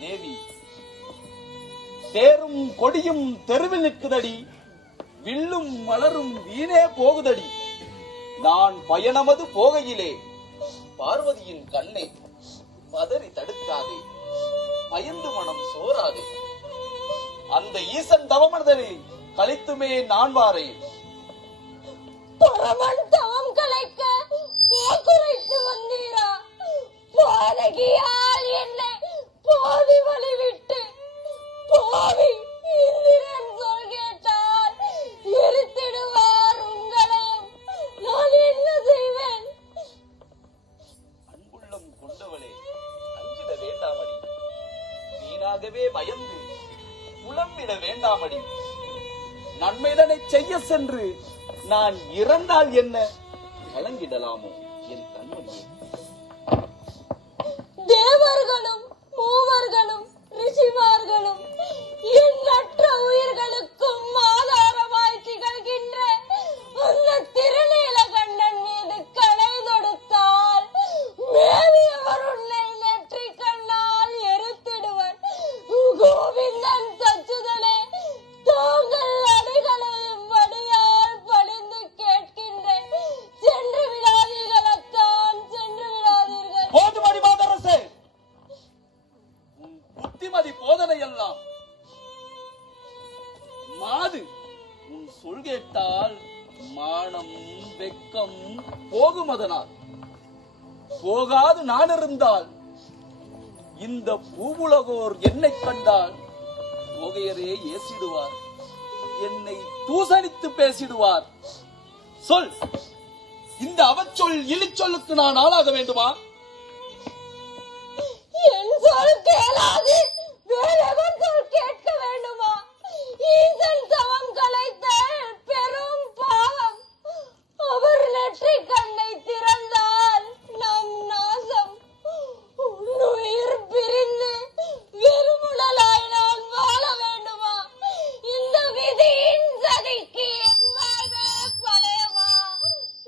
தேவி, தேரும் கொடியும் தெருவில் நிற்குதடி, வில்லும் மலரும் வீணே போகுதடி. நான் பயணமது போகையிலே பார்வதியின் கண்ணை பதறி தடுக்காதே, பயந்து மனம் சோராதே. அந்த ஈசன் தவமனதனை கழித்துமே நான் வாரேன். பரமன் தவம் கலைக்க குறைத்து வந்தீரா? பாதகியால் என்னை பாதி வழி விட்டு பாவி இந்திரன் சொல் கேட்டால் எரித்திடுவார் உங்களையும். நான் என்ன செய்வேன்? அன்புள்ளம் கொண்டவளே, அஞ்சிட வேண்டாமடி, வீணாகவே பயந்து புலம்பிட வேண்டாமடி. நன்மைதனை செய்ய சென்று நான் இறந்தால் என்ன கலங்கிடலாமோ என் கண்மணியே? தேவர்களும் மூவர்களும் ரிஷிமார்களும் எண்ணற்ற உயிர்களுக்கும் ஆதாரமாய் திகழ்கின்ற அந்த திருநீலகண்டன் மீது கணை தொடுத்தால் மேவியவர் உன்னை நெற்றி கண்ணால் எரித்திடுவர். கோவிந்தன் சச்சுதனே, தாங்கள் அடிகளை வடியால் பணிந்து கேட்கின்றேன். சென்று விடாதீர்கள் அத்தான், சென்று விடாதீர்கள். போதுமடி மாதரசே, உன் புத்திமதி போதனை எல்லாம் மாது. உன் சொல் கேட்டால் மானம் வெக்கம் போகும். அதனால் போகாது நான் இருந்தால் இந்த பூவுலகோர் என்னை கண்டால் போகையரே ஏசிடுவார், என்னை தூசணித்து பேசிடுவார். சொல், இந்த அவச்சொல் இழிச்சொல்லுக்கு நான் ஆளாக வேண்டுமா? என் சொல் கேளாது வேறெவர் சொல் கேட்க வேண்டுமா? ஈசன் தவம் கலைத்த பெரும் பாவம். அவர் நெற்றி கண்ணை திறந்தால் நம் நாசம். உன்னுயிர் பிரிந்து வெறுமுடலாய் நான் வாழ வேண்டுமா? இந்த விதியின் சதிக்கு என் வாழ்வே பழையமா?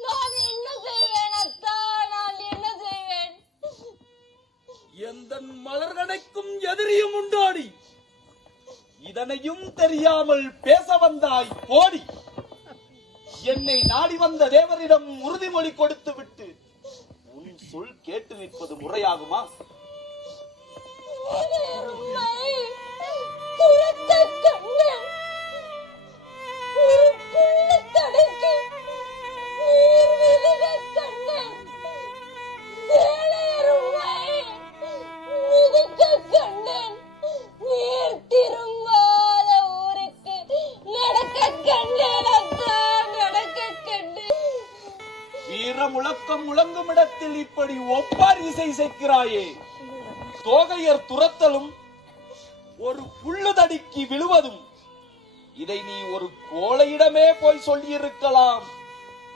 நான் என்ன செய்வேன் அத்தா, நான் என்ன செய்வேன்? எந்த மலர்கணைக்கும் எதிரியும் உண்டாடி, இதனையும் தெரியாமல் பேச வந்தாய் போடி. என்னை நாடி வந்த தேவரிடம் உறுதிமொழி கொடுத்து விட்டு உன் சொல் கேட்டு நிற்பது முறையாகுமா? உம்மை துரத்தக் கண்டேன். ஒரு புல்லுத்தடைக்கு நீர் விழுகக் கண்டேன். சேலையர் உம்மை மிதிக்கக் கண்டேன். நீர் திரும்பாத ஊருக்கு நடக்கக் கண்டேன் அத்தா, நடக்கக் கண்டேன். வீர முழக்கம் முழங்கும் இடத்தில் இப்படி ஒப்பார் இசை இசைக்கிறாயே. தோகையர் துரத்தலும் ஒரு புல்லுதடிக்கு விழுவதும், இதை நீ ஒரு கோழையிடமே போய் சொல்லியிருக்கலாம்.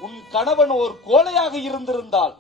உன் கணவன் ஒரு கோழையாக இருந்திருந்தால்